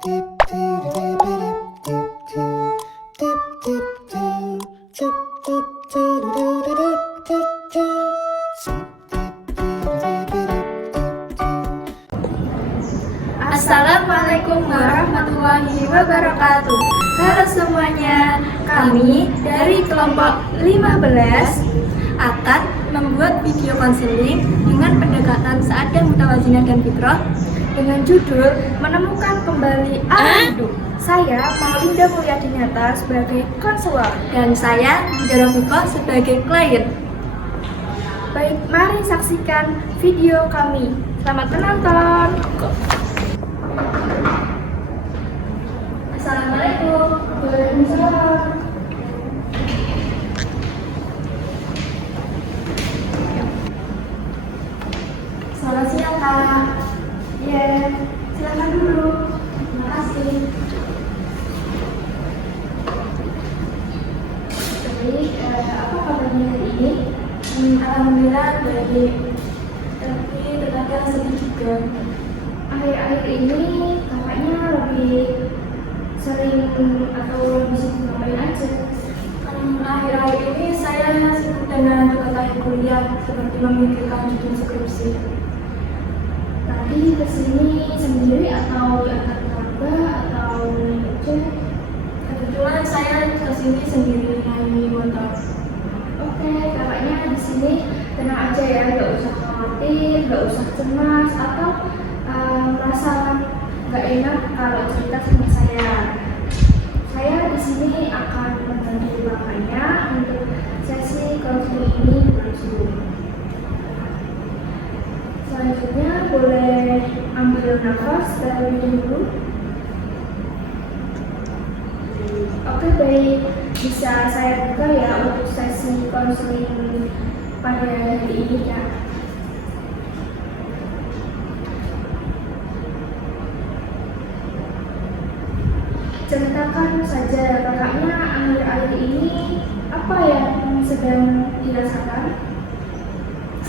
Assalamualaikum warahmatullahi wabarakatuh. Halo semuanya, kami dari kelompok 15 akan membuat video konseling dengan pendekatan sa'adah, mutawazunah dan fitrah dengan judul Menemukan Kembali Arah Hidup. Saya Maulinda Mulyadinata sebagai konselor dan saya Bida Rafiqah sebagai klien. Baik, mari saksikan video kami. Selamat menonton. Assalamualaikum. Waalaikumsalam. Selamat siang, Kak. Iya, silakan dulu. Terima kasih. Jadi, apa kabarnya hari ini? Alhamdulillah baik. Tapi terkadang sedih juga. Akhir-akhir ini kakaknya lebih sering atau lebih sibuk ngapain aja? Akhir-akhir ini saya sibuk dengan tugas kuliah seperti memikirkan judul skripsi. Tadi kesini sendiri atau diantar keluarga atau aja? Kebetulan saya kesini sendiri naik motor. Oke, kakaknya di sini tenang aja ya, nggak usah khawatir, nggak usah cemas atau merasa nggak enak kalau cerita sama saya. Saya di sini akan membantu kakaknya untuk sesi konseling ini berlangsung. Selanjutnya boleh ambil nafas terlebih dahulu. Oke, baik, bisa saya buka ya untuk sesi konseling pada hari ini ya. Ceritakan saja kakaknya akhir-akhir ini apa yang sedang dirasakan?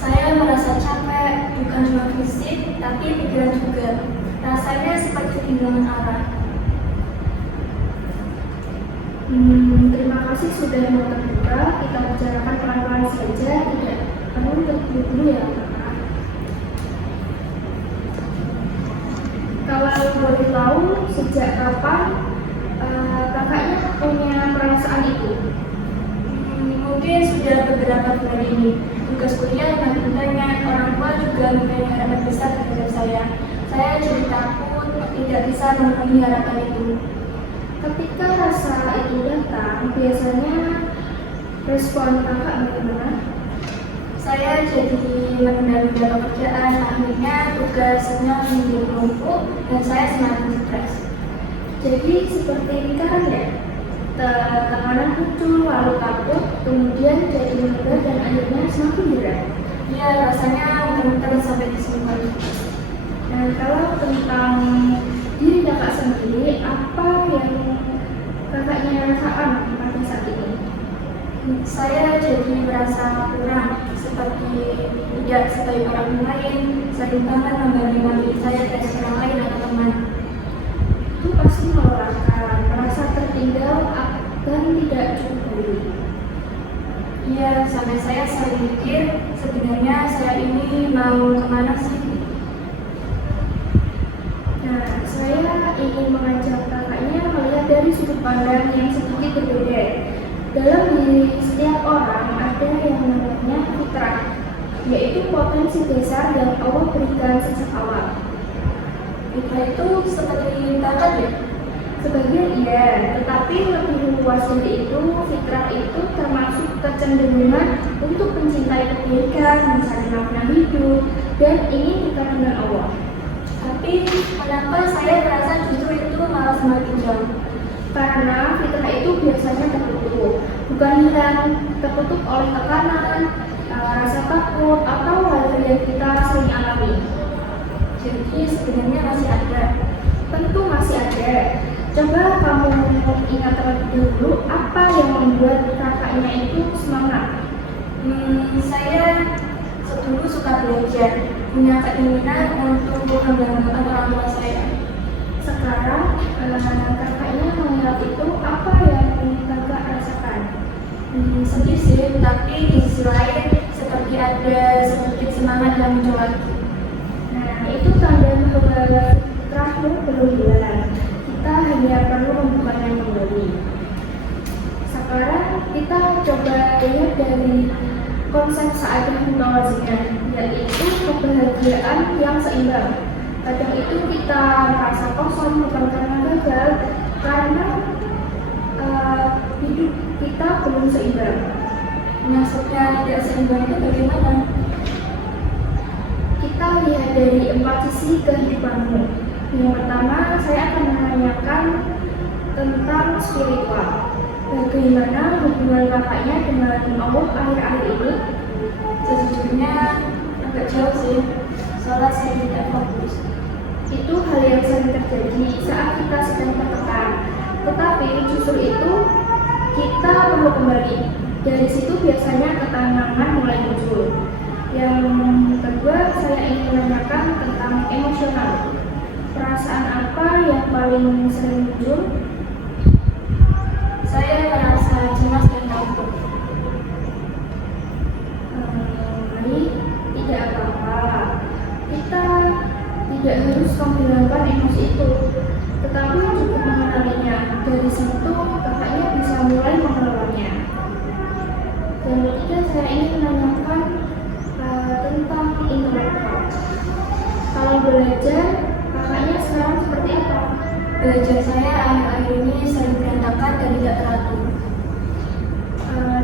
Saya merasa capek, bukan cuma fisik, tapi pikiran juga. Rasanya seperti kehilangan arah. Terima kasih sudah mau terbuka. Kita bicarakan pelan-pelan saja, tidak perlu terburu-buru ya kakak. Kalau boleh tahu sejak kapan kakaknya punya perasaan itu? Mungkin sudah beberapa bulan ini. Tugas kuliah makin banyak, orang tua juga mempunyai harapan besar terhadap saya. Saya jadi takut tidak bisa memenuhi harapan itu. Ketika rasa itu datang, biasanya respon kakak bagaimana? Saya jadi menunda-nunda pekerjaan, akhirnya tugasnya menjadi menumpuk dan saya semakin stres. Jadi seperti lingkaran ya, tekanan muncul, lalu takut, kemudian jadi lega dan akhirnya semakin berat. Iya, rasanya muter-muter sampai di sini. Nah, kalau tentang diri kakak sendiri, apa yang kakaknya rasakan pada saat ini? Saya jadi merasa kurang, seperti tidak sebagai orang lain, sering banget membandingkan diri saya dengan orang lain atau teman. Itu pasti melelahkan, merasa tertinggal dan tidak cukup. Iya, sampai saya sering mikir, sebenarnya saya ini mau kemana sih? Nah, saya ingin mengajak kakaknya melihat dari sudut pandang yang sedikit berbeda. Dalam diri setiap orang ada yang namanya fitrah, yaitu potensi dasar yang Allah berikan sejak awal. Fitrah itu seperti bakat ya? Sebagian iya, tetapi lebih luas dari itu, fitrah itu termasuk kecenderungan untuk mencintai kebaikan, mencari makna hidup, dan ingin dekat dengan Allah. Tapi kenapa saya merasa justru itu malah semakin jauh? Karena fitrah itu biasanya tertutup, bukan hilang, tertutup oleh tekanan, rasa takut, atau hal yang kita sering alami. Jadi sebenarnya masih ada. Tentu masih ada. Coba kamu ingat terlebih dahulu apa yang membuat kakaknya itu semangat. Saya dulu suka belajar, punya keinginan untuk membanggakan orang tua saya. Sekarang Kakaknya mengingat itu, apa yang kakak rasakan? Sedih sih, tapi di sisi lain seperti ada sedikit semangat yang muncul lagi. Nah, itu tanda bahwa fitrahmu belum hilang. Kita hanya perlu membukanya kembali. Sekarang kita coba lihat dari konsep sa'adah mutawazunah, yaitu kebahagiaan yang seimbang. Kadang itu kita merasa kosong bukan karena gagal, karena hidup kita belum seimbang. Maksudnya tidak seimbang itu bagaimana? Kita lihat dari 4 sisi kehidupanmu. Yang pertama, saya akan menanyakan tentang spiritual. Bagaimana hubungan kakaknya dengan Allah akhir-akhir ini? Sejujurnya agak jauh sih, soalnya saya tidak fokus. Itu hal yang sering terjadi saat kita sedang tertekan. Tetapi justru itu kita perlu kembali. Dari situ biasanya ketenangan mulai muncul. Yang kedua, saya ingin menanyakan tentang emosional. Perasaan apa yang paling sering muncul? Saya merasa cemas dan takut. Tidak apa-apa. Kita tidak harus menghilangkan emosi itu, tetapi cukup mengenalinya. Dari situ kakaknya bisa mulai mengelolanya. Dan ketiga, saya ingin menanyakan tentang intelektual. Kalau belajar, kakaknya sekarang seperti apa? Belajar saya akhir-akhir ini sering berantakan dan tidak teratur.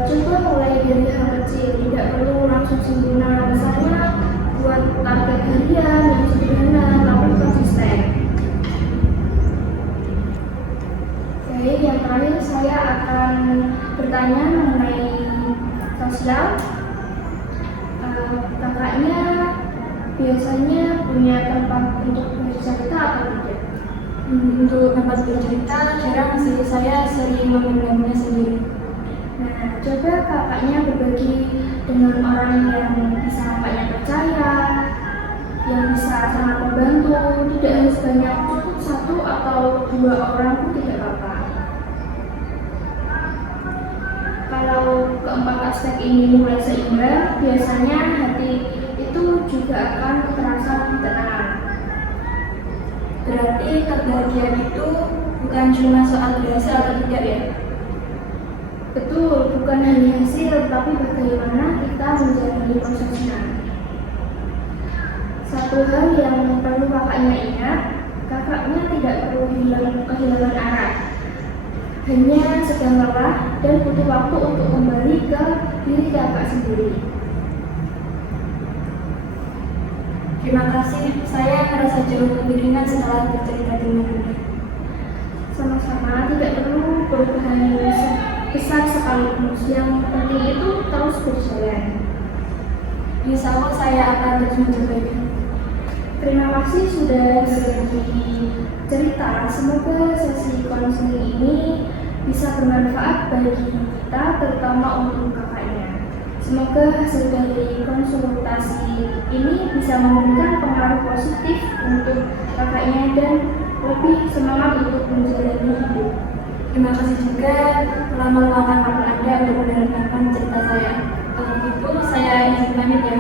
Coba mulai dari hal kecil, tidak perlu langsung sempurna. Misalnya buat target harian yang sederhana tapi konsisten. Baik, yang terakhir saya akan bertanya mengenai sosial. Kakaknya biasanya punya tempat untuk bercerita atau tidak? Untuk tempat bercerita jarang sih, saya sering memendamnya sendiri. Nah, coba kakaknya berbagi dengan orang yang bisa kakaknya percaya, yang bisa sangat membantu. Tidak harus banyak, cukup 1 atau 2 orang pun tidak apa-apa. Kalau keempat aspek ini mulai seimbang, biasanya hati itu juga akan terasa lebih tenang. Berarti kebahagiaan itu bukan cuma soal berhasil atau tidak ya? Betul, bukan hanya hasil, tapi bagaimana kita menjalani prosesnya. Satu hal yang perlu kakaknya ingat, kakaknya tidak perlu kehilangan arah. Hanya sedang lelah dan butuh waktu untuk kembali ke diri kakak sendiri. Terima kasih, saya merasa jauh lebih ringan setelah bercerita dengan Anda. Sama-sama, tidak perlu perubahan besar sekaligus. Yang penting itu terus berjalan. Insya Allah saya akan terus mencobanya. Terima kasih sudah berbagi cerita. Semoga sesi konseling ini bisa bermanfaat bagi kita, terutama untuk kakaknya. Semoga hasil dari konsultasi ini bisa memberikan pengaruh positif untuk kakaknya dan lebih semangat untuk menjalani hidup. Terima kasih juga telah meluangkan waktu Anda untuk mendengarkan cerita saya. Kalau begitu, saya izin pamit ya.